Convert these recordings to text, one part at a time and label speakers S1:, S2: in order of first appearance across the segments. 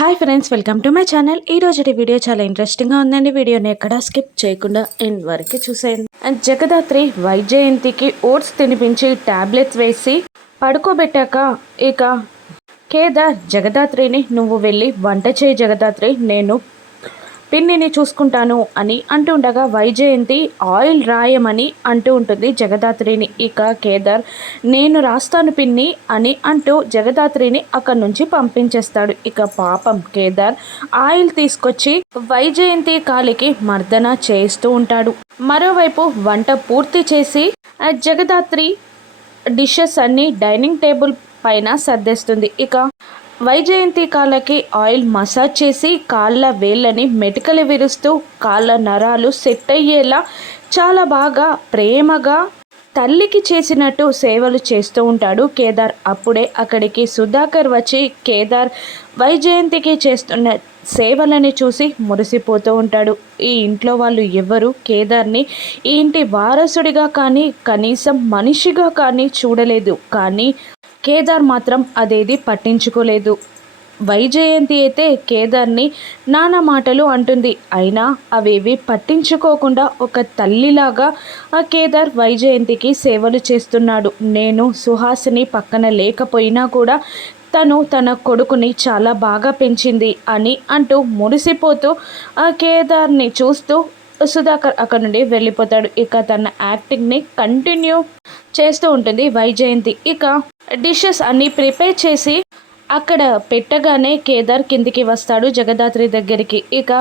S1: Hi friends welcome to my channel. ఈ రోజు video చాలా ఇంట్రెస్టింగ్గా ఉందండి. వీడియోని ఎక్కడ స్కిప్ చేయకుండా ఎండ్ వరకు చూసేయండి. అండ్ జగదాత్రి వైజయంతికి ఓట్స్ తినిపించి ట్యాబ్లెట్స్ వేసి పడుకోబెట్టాక ఇక కేదార్ జగదాత్రిని నువ్వు వెళ్ళి వంట చేయి జగదాత్రి నేను పిన్నిని చూసుకుంటాను అని అంటుండగా వైజయంతి ఆయిల్ రాయమని అంటూ ఉంటుంది జగదాత్రిని. ఇక కేదార్ నేను రాస్తాను పిన్ని అని అంటూ జగదాత్రిని అక్కడి నుంచి పంపించేస్తాడు. ఇక పాపం కేదార్ ఆయిల్ తీసుకొచ్చి వైజయంతి కాలికి మర్దన చేస్తూ ఉంటాడు. మరోవైపు వంట పూర్తి చేసి జగదాత్రి డిషెస్ అన్ని డైనింగ్ టేబుల్ పైన సర్దేస్తుంది. ఇక వైజయంతి కాళ్ళకి ఆయిల్ మసాజ్ చేసి కాళ్ళ వేళ్ళని మెటికలు విరుస్తూ కాళ్ళ నరాలు సెట్ అయ్యేలా చాలా బాగా ప్రేమగా తల్లికి చేసినట్టు సేవలు చేస్తూ ఉంటాడు కేదార్. అప్పుడే అక్కడికి సుధాకర్ వచ్చి కేదార్ వైజయంతికి చేస్తున్న సేవలని చూసి మురిసిపోతూ ఉంటాడు. ఈ ఇంట్లో వాళ్ళు ఎవరు కేదార్ని ఈ ఇంటి వారసుడిగా కానీ కనీసం మనిషిగా కానీ చూడలేదు. కానీ కేదార్ మాత్రం అదేది పట్టించుకోలేదు. వైజయంతి అయితే కేదార్ని నానా మాటలు అంటుంది. అయినా అవేవి పట్టించుకోకుండా ఒక తల్లిలాగా ఆ కేదార్ వైజయంతికి సేవలు చేస్తున్నాడు. నేను సుహాసిని పక్కన లేకపోయినా కూడా తను తన కొడుకుని చాలా బాగా పెంచింది అని అంటూ మురిసిపోతూ ఆ కేదార్ని చూస్తూ సుధాకర్ అక్కడ నుండి వెళ్ళిపోతాడు. ఇక తన యాక్టింగ్ని కంటిన్యూ చేస్తూ ఉంటుంది వైజయంతి. ఇక డిషెస్ అన్నీ ప్రిపేర్ చేసి అక్కడ పెట్టగానే కేదార్ కిందికి వస్తాడు జగదాత్రి దగ్గరికి. ఇక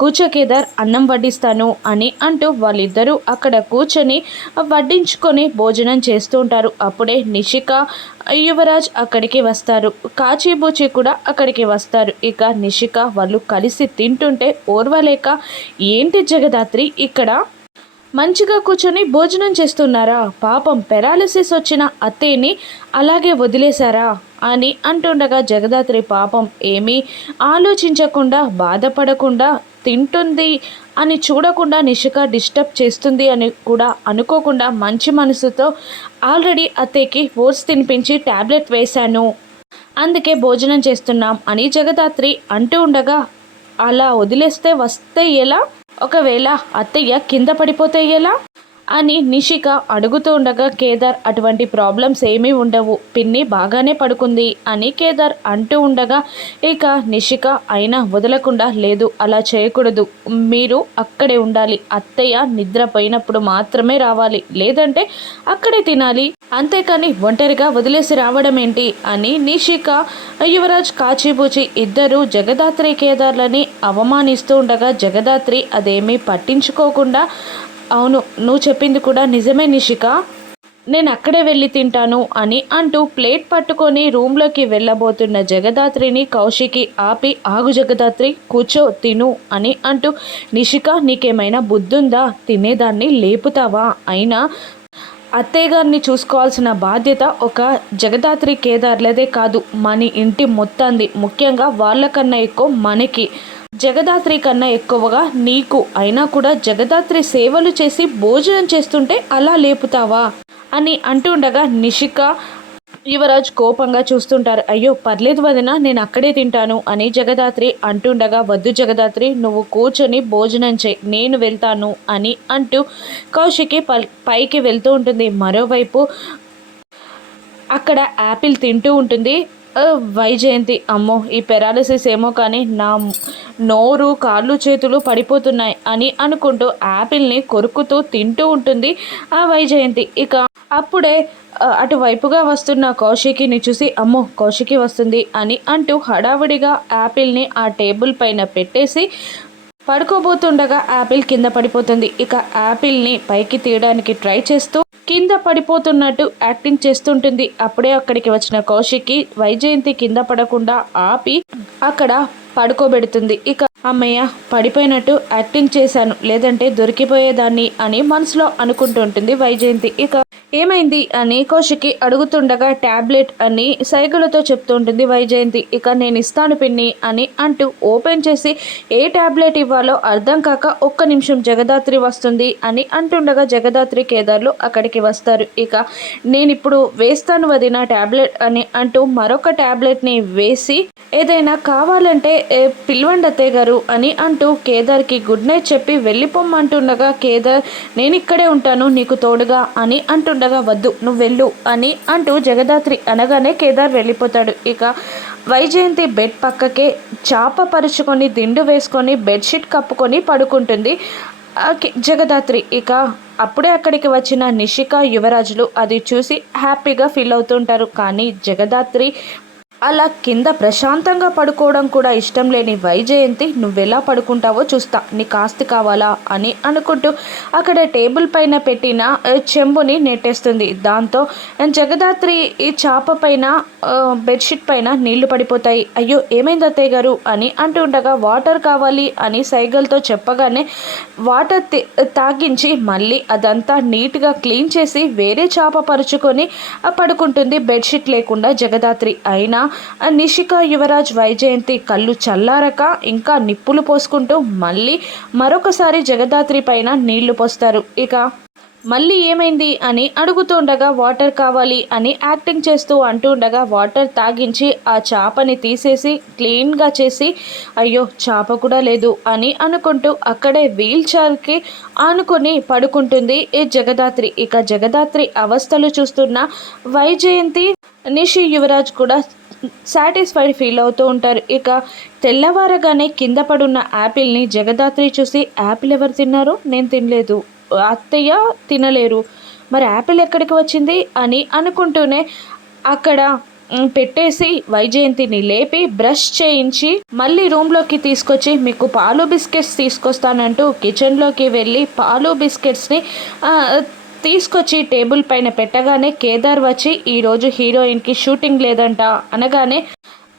S1: కూర్చో కేదార్ అన్నం వడ్డిస్తాను అని అంటూ వాళ్ళిద్దరూ అక్కడ కూర్చొని వడ్డించుకొని భోజనం చేస్తూ ఉంటారు. అప్పుడే నిషిక యువరాజ్ అక్కడికి వస్తారు. కాచిబూచి కూడా అక్కడికి వస్తారు. ఇక నిషిక వాళ్ళు కలిసి తింటుంటే ఓర్వలేక ఏంటి జగదాత్రి ఇక్కడ మంచిగా కూర్చొని భోజనం చేస్తున్నారా? పాపం పెరాలిసిస్ వచ్చిన అత్తయ్యని అలాగే వదిలేశారా? అని అంటుండగా జగదాత్రి పాపం ఏమీ ఆలోచించకుండా బాధపడకుండా తింటుంది అని చూడకుండా నిషిక డిస్టర్బ్ చేస్తుంది అని కూడా అనుకోకుండా మంచి మనసుతో ఆల్రెడీ అత్తయ్యకి ఓట్స్ తినిపించి ట్యాబ్లెట్ వేశాను. అందుకే భోజనం చేస్తున్నాం అని జగదాత్రి అంటూ ఉండగా అలా వదిలేస్తే వస్తే ఎలా? ఒకవేళ అత్తయ్య కింద పడిపోతే ఎలా? అని నిషిక అడుగుతూ ఉండగా కేదార్ అటువంటి ప్రాబ్లమ్స్ ఏమీ ఉండవు. పిన్ని బాగానే పడుకుంది అని కేదార్ అంటూ ఉండగా ఇక నిషిక అయినా వదలకుండా లేదు. అలా చేయకూడదు. మీరు అక్కడే ఉండాలి. అత్తయ్య నిద్రపోయినప్పుడు మాత్రమే రావాలి. లేదంటే అక్కడే తినాలి. అంతేకాని ఒంటరిగా వదిలేసి రావడం ఏంటి? అని నిషిక యువరాజ్ కాచిబూచి ఇద్దరు జగదాత్రి కేదార్లని అవమానిస్తూ ఉండగా జగదాత్రి అదేమీ పట్టించుకోకుండా అవును నువ్వు చెప్పింది కూడా నిజమే నిషిక. నేను అక్కడే వెళ్ళి తింటాను అని అంటూ ప్లేట్ పట్టుకొని రూమ్లోకి వెళ్ళబోతున్న జగదాత్రిని కౌశికి ఆపి ఆగు జగదాత్రి కూర్చో తిను అని అంటూ నిషిక నీకేమైనా బుద్ధుందా? తినేదాన్ని లేపుతావా? అయినా అత్తయ్య గారిని చూసుకోవాల్సిన బాధ్యత ఒక జగదాత్రి కేదార్లదే కాదు మన ఇంటి మొత్తంది. ముఖ్యంగా వాళ్ళకన్నా ఎక్కువ మనకి. జగదాత్రి కన్నా ఎక్కువగా నీకు అయినా కూడా జగదాత్రి సేవలు చేసి భోజనం చేస్తుంటే అలా లేపుతావా? అని అంటుండగా నిషిక యువరాజ్ కోపంగా చూస్తుంటారు. అయ్యో పర్లేదు వదిన నేను అక్కడే తింటాను అని జగదాత్రి అంటుండగా వద్దు జగదాత్రి నువ్వు కూర్చొని భోజనం చేయి నేను వెళ్తాను అని అంటూ కౌశికి పైకి వెళ్తూ ఉంటుంది. మరోవైపు అక్కడ యాపిల్ తింటూ ఉంటుంది. వైజయంతి అమ్మో ఈ పెరాలసిస్ ఏమో కానీ నా నోరు కాళ్ళు చేతులు పడిపోతున్నాయి అని అనుకుంటూ యాపిల్ని కొరుకుతూ తింటూ ఉంటుంది ఆ వైజయంతి ఇక అప్పుడే అటువైపుగా వస్తున్న కౌశికిని చూసి అమ్మో కౌశికి వస్తుంది అని అంటూ హడావిడిగా యాపిల్ని ఆ టేబుల్ పైన పెట్టేసి పడుకోబోతుండగా యాపిల్ కింద పడిపోతుంది. ఇక యాపిల్ని పైకి తీయడానికి ట్రై చేస్తూ కింద పడిపోతున్నట్టు యాక్టింగ్ చేస్తుంటుంది. అప్పుడే అక్కడికి వచ్చిన కౌశిక్కి వైజయంతి కింద పడకుండా ఆపి అక్కడ పడుకోబెడుతుంది. ఇక అమ్మయ్య పడిపోయినట్టు యాక్టింగ్ చేశాను. లేదంటే దొరికిపోయేదాన్ని అని మనసులో అనుకుంటుంటుంది వైజయంతి. ఇక ఏమైంది అని కౌశికి అడుగుతుండగా ట్యాబ్లెట్ అని సైగులతో చెప్తుంటుంది వైజయంతి. ఇక నేను ఇస్తాను పిన్ని అని అంటూ ఓపెన్ చేసి ఏ ట్యాబ్లెట్ ఇవ్వాలో అర్థం కాక ఒక్క నిమిషం జగదాత్రి వస్తుంది అని అంటుండగా జగదాత్రి కేదార్లు అక్కడికి వస్తారు. ఇక నేను ఇప్పుడు వేస్తాను వదిన ట్యాబ్లెట్ అని అంటూ మరొక ట్యాబ్లెట్ని వేసి ఏదైనా కావాలంటే ఏ, పిలవండి అత్తయ్య గారు అని అంటూ కేదార్కి గుడ్ నైట్ చెప్పి వెళ్ళిపోమ్మంటుండగా కేదార్ నేను ఇక్కడే ఉంటాను నీకు తోడుగా అని అంటుండగా వద్దు నువ్వు వెళ్ళు అని అంటూ జగదాత్రి అనగానే కేదార్ వెళ్ళిపోతాడు. ఇక వైజయంతి బెడ్ పక్కకే చాప పరుచుకొని దిండు వేసుకొని బెడ్షీట్ కప్పుకొని పడుకుంటుంది ఆ జగదాత్రి. ఇక అప్పుడే అక్కడికి వచ్చిన నిషిక యువరాజులు అది చూసి హ్యాపీగా ఫీల్ అవుతుంటారు. కానీ జగదాత్రి అలా కింద ప్రశాంతంగా పడుకోవడం కూడా ఇష్టం లేని వైజయంతి నువ్వెలా పడుకుంటావో చూస్తా నీకు ఆస్తి కావాలా? అని అనుకుంటూ అక్కడ టేబుల్ పైన పెట్టిన చెంబుని నెట్టేస్తుంది. దాంతో జగదాత్రి ఈ చాప పైన బెడ్షీట్ పైన నీళ్ళు పడిపోతాయి. అయ్యో ఏమైంది అత్తయ్య గారు? అని అంటూ ఉండగా వాటర్ కావాలి అని సైగల్తో చెప్పగానే వాటర్ తాగించి మళ్ళీ అదంతా నీట్గా క్లీన్ చేసి వేరే చాప పరుచుకొని పడుకుంటుంది బెడ్షీట్ లేకుండా జగదాత్రి. అయినా నిషిక యువరాజ్ వైజయంతి కళ్ళు చల్లారక ఇంకా నిప్పులు పోసుకుంటూ మళ్ళీ మరొకసారి జగదాత్రి పైన నీళ్ళు పోస్తారు. ఇక మళ్ళీ ఏమైంది అని అడుగుతుండగా వాటర్ కావాలి అని యాక్టింగ్ చేస్తూ అంటూ ఉండగా వాటర్ తాగించి ఆ చేపని తీసేసి క్లీన్గా చేసి అయ్యో చేప కూడా లేదు అని అనుకుంటూ అక్కడే వీల్ చైర్కి ఆనుకొని పడుకుంటుంది ఈ జగదాత్రి. ఇక జగదాత్రి అవస్థలు చూస్తున్న వైజయంతి నిషి యువరాజ్ కూడా సాటిస్ఫైడ్ ఫీల్ అవుతూ ఉంటారు. ఇక తెల్లవారగానే కింద పడున్న యాపిల్ని జగదాత్రి చూసి యాపిల్ ఎవరు తిన్నారు? నేను తినలేదు. అత్తయ్య తినలేరు. మరి యాపిల్ ఎక్కడికి వచ్చింది? అని అనుకుంటూనే అక్కడ పెట్టేసి వైజయంతిని లేపి బ్రష్ చేయించి మళ్ళీ రూమ్లోకి తీసుకొచ్చి మీకు పాలు బిస్కెట్స్ తీసుకొస్తానంటూ కిచెన్లోకి వెళ్ళి పాలు బిస్కెట్స్ని తీసుకొచ్చి టేబుల్ పైన పెట్టగానే కేదార్ వచ్చి ఈరోజు హీరోయిన్కి షూటింగ్ లేదంట. అనగానే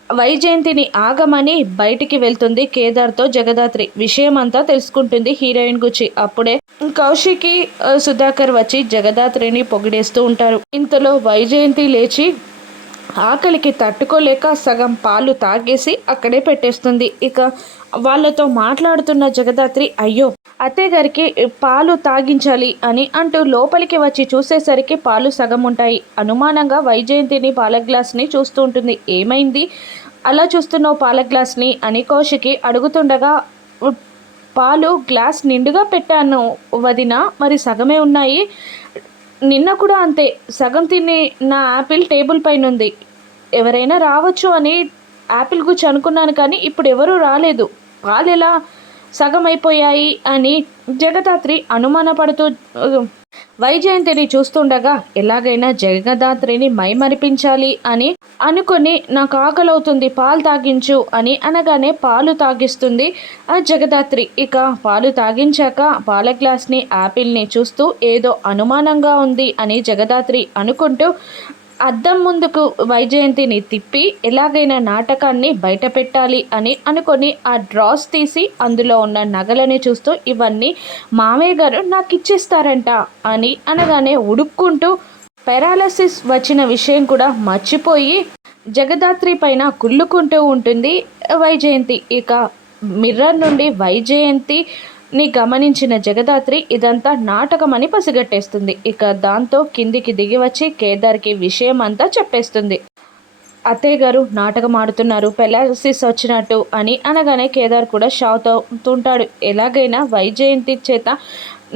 S1: వైజయంతిని ఆగమని బయటికి వెళ్తుంది కేదార్తో జగదాత్రి. విషయం అంతా తెలుసుకుంటుంది హీరోయిన్ గురించి అప్పుడే కౌశికి సుధాకర్ వచ్చి జగదాత్రిని పొగిడేస్తూ ఉంటారు. ఇంతలో వైజయంతి లేచి ఆకలికి తట్టుకోలేక సగం పాలు తాగేసి అక్కడే పెట్టేస్తుంది. ఇక వాళ్ళతో మాట్లాడుతున్న జగదాత్రి అయ్యో అత్తయ్య గారికి పాలు తాగించాలి అని అంటూ లోపలికి వచ్చి చూసేసరికి పాలు సగం ఉంటాయి. అనుమానంగా వైజయంతిని పాల గ్లాస్ని చూస్తూ ఉంటుంది. ఏమైంది? అలా చూస్తున్నావు పాల గ్లాస్ని అని కౌశికి అడుగుతుండగా పాలు గ్లాస్ నిండుగా పెట్టాను వదిన మరి సగమే ఉన్నాయి. నిన్న కూడా అంతే. సగం తిని నా యాపిల్ టేబుల్ పైన ఉంది ఎవరైనా రావచ్చు అని యాపిల్ గురించి అనుకున్నాను కానీ ఇప్పుడు ఎవరూ రాలేదు. పాలు ఎలా సగం అయిపోయాయి అని జగదాత్రి అనుమానపడుతూ వైజయంతిని చూస్తుండగా ఎలాగైనా జగదాత్రిని మైమరిపించాలి అని అనుకొని నాకు ఆకలవుతుంది పాలు తాగించు అని అనగానే పాలు తాగిస్తుంది ఆ జగదాత్రి. ఇక పాలు తాగించాక పాల గ్లాస్ని యాపిల్ని చూస్తూ ఏదో అనుమానంగా ఉంది అని జగదాత్రి అనుకుంటూ అద్దం ముందుకు వైజయంతిని తిప్పి ఎలాగైనా నాటకాన్ని బయట పెట్టాలి అని అనుకొని ఆ డ్రాస్ తీసి అందులో ఉన్న నగలని చూస్తూ ఇవన్నీ మామయ్య గారు నాకు ఇచ్చేస్తారంట అని అనగానే ఉడుక్కుంటూ పెరాలసిస్ వచ్చిన విషయం కూడా మర్చిపోయి జగదాత్రి పైన కుళ్ళుకుంటూ ఉంటుంది వైజయంతి. ఇక మిర్రర్ నుండి వైజయంతి ని గమనించిన జగదాత్రి ఇదంతా నాటకమని పసిగట్టేస్తుంది. ఇక దాంతో కిందికి దిగి వచ్చి కేదార్కి విషయం అంతా చెప్పేస్తుంది. అత్తయ్య గారు నాటకం ఆడుతున్నారు పెలాసిస్ వచ్చినట్టు అని అనగానే కేదార్ కూడా షాక్ అవుతుంటాడు ఎలాగైనా వైజయంతి చేత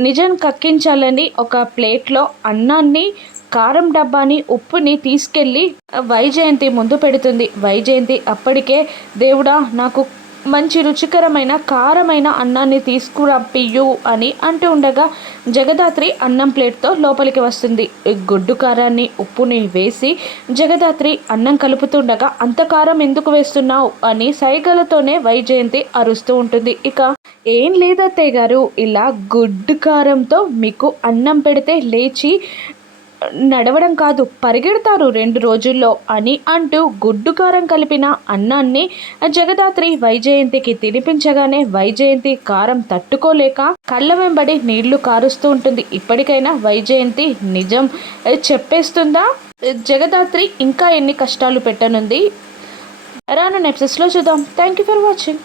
S1: నిజం కక్కించాలని ఒక ప్లేట్లో అన్నాన్ని కారం డబ్బాని ఉప్పుని తీసుకెళ్ళి వైజయంతి ముందు పెడుతుంది. వైజయంతి అప్పటికే దేవుడా నాకు మంచి రుచికరమైన కారమైన అన్నాన్ని తీసుకురప్పియు అని అంటూ ఉండగా జగదాత్రి అన్నం ప్లేట్తో లోపలికి వస్తుంది. గుడ్డు కారాన్ని ఉప్పుని వేసి జగదాత్రి అన్నం కలుపుతుండగా అంత కారం ఎందుకు వేస్తున్నావు? అని సైగలతోనే వైజయంతి అరుస్తూ ఉంటుంది. ఇక ఏం లేదత్తయ్య గారు ఇలా గుడ్డు కారంతో మీకు అన్నం పెడితే లేచి నడవడం కాదు పరిగెడతారు రెండు రోజుల్లో అని అంటూ గుడ్డు కారం కలిపిన అన్నాన్ని జగదాత్రి వైజయంతికి తినిపించగానే వైజయంతి కారం తట్టుకోలేక కళ్ళ వెంబడి నీళ్ళు కారుస్తూ ఉంటుంది. ఇప్పటికైనా వైజయంతి నిజం చెప్పేస్తుందా? జగదాత్రి ఇంకా ఎన్ని కష్టాలు పెట్టనుంది? రాను నెప్సెస్లో చూద్దాం. Thank you for watching